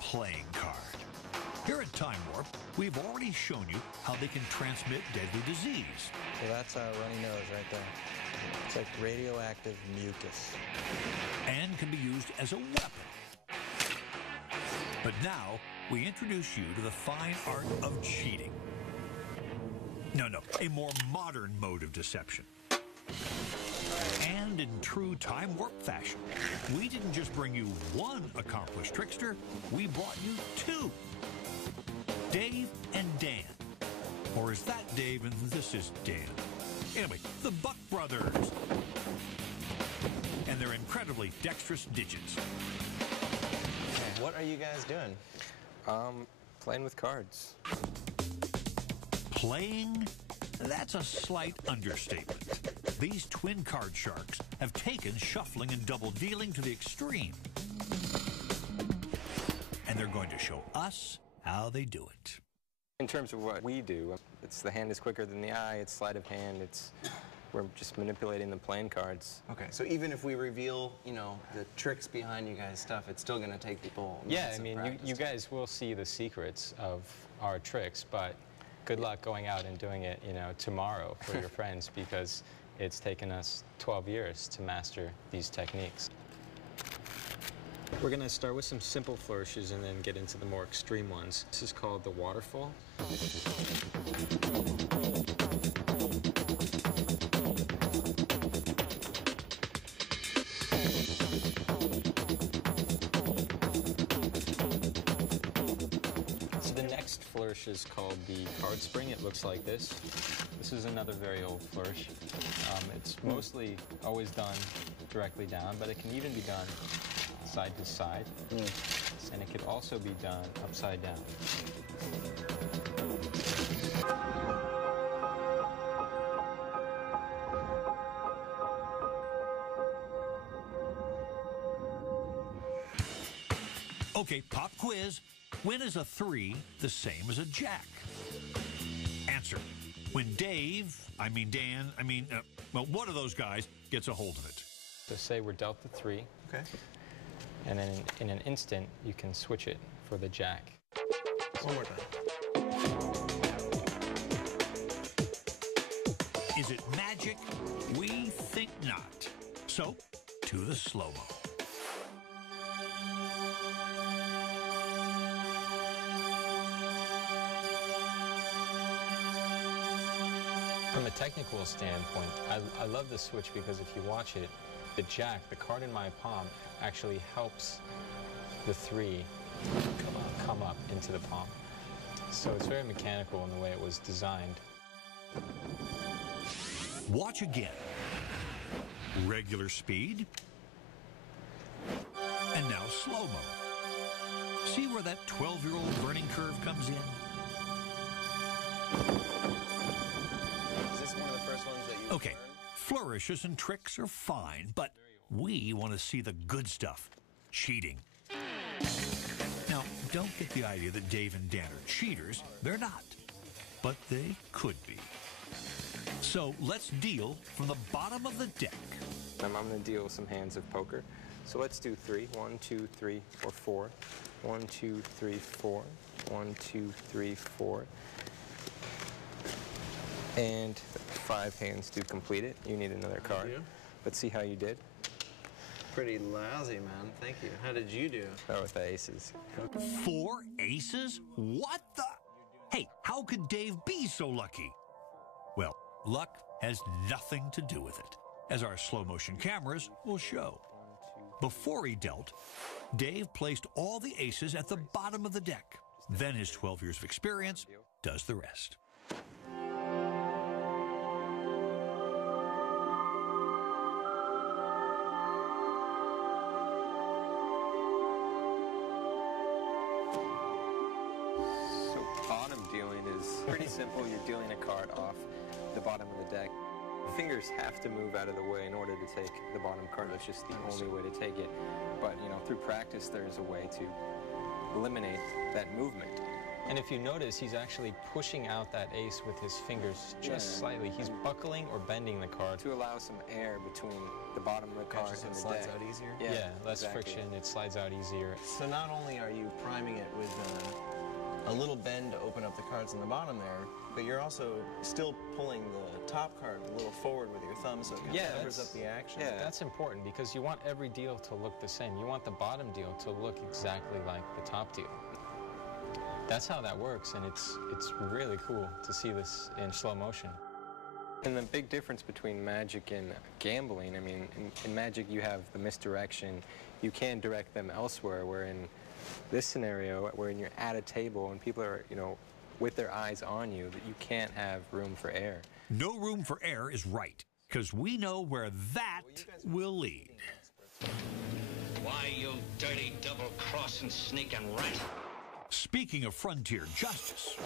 playing card. Here at Time Warp, we've already shown you how they can transmit deadly disease. So that's our runny nose right there. It's like radioactive mucus. And can be used as a weapon. But now, we introduce you to the fine art of cheating. No, a more modern mode of deception. And in true Time Warp fashion, we didn't just bring you one accomplished trickster, we brought you two. Dave and Dan. Or is that Dave and this is Dan? Anyway, the Buck Brothers. And their incredibly dexterous digits. What are you guys doing? Playing with cards. Playing? That's a slight understatement. These twin card sharks have taken shuffling and double dealing to the extreme. And they're going to show us how they do it. In terms of what we do, it's the hand is quicker than the eye, it's sleight of hand, we're just manipulating the playing cards. Okay, so even if we reveal, the tricks behind you guys' stuff, it's still going to take people months I mean, of you guys will see the secrets of our tricks, but good luck going out and doing it, tomorrow for your friends, because it's taken us 12 years to master these techniques. We're going to start with some simple flourishes and then get into the more extreme ones. This is called the waterfall. So the next flourish is called the card spring. It looks like this. This is another very old flourish. It's mostly always done directly down, but it can even be done side to side, and it could also be done upside down. Okay, pop quiz. When is a 3 the same as a jack? Answer. When Dave, Dan, one of those guys gets a hold of it. So say we're dealt the 3. Okay. And then in an instant, you can switch it for the jack. One more time. Is it magic? We think not. So, to the slow-mo. From a technical standpoint, I love the switch because if you watch it, the jack, the card in my palm, actually helps the 3 come up into the palm. So it's very mechanical in the way it was designed. Watch again. Regular speed. And now slow-mo. See where that 12-year-old learning curve comes in? Is this one of the first ones that you Okay, flourishes and tricks are fine, but we want to see the good stuff. Cheating. Now, don't get the idea that Dave and Dan are cheaters. They're not. But they could be. So let's deal from the bottom of the deck. I'm going to deal with some hands of poker. So let's do 3. 1, 2, 3, or 4. 1, 2, 3, 4. 1, 2, 3, 4. And 5 hands to complete it. You need another card. Let's see how you did. Pretty lousy, man. Thank you. How did you do? Oh, with the aces. 4 aces? What the? Hey, how could Dave be so lucky? Well, luck has nothing to do with it, as our slow-motion cameras will show. Before he dealt, Dave placed all the aces at the bottom of the deck. Then his 12 years of experience does the rest. Pretty simple. You're dealing a card off the bottom of the deck. Fingers have to move out of the way in order to take the bottom card. That's just the only way to take it. But, through practice, there's a way to eliminate that movement. And if you notice, he's actually pushing out that ace with his fingers just slightly. He's buckling or bending the card. To allow some air between the bottom of the card So and it the slides deck. out easier? Yeah, less exactly. friction, it slides out easier. So not only are you priming it with a little bend to open up the cards on the bottom there, but you're also still pulling the top card a little forward with your thumb so it kind of covers up the action. Yeah. That's important because you want every deal to look the same. You want the bottom deal to look exactly like the top deal. That's how that works, and it's really cool to see this in slow motion. And the big difference between Magic and gambling, I mean, in Magic you have the misdirection. You can direct them elsewhere, where in this scenario, where you're at a table and people are, with their eyes on you, that you can't have room for error. No room for error is right, because we know where that will lead. Why, you dirty double-crossing snake and rat? Speaking of frontier justice,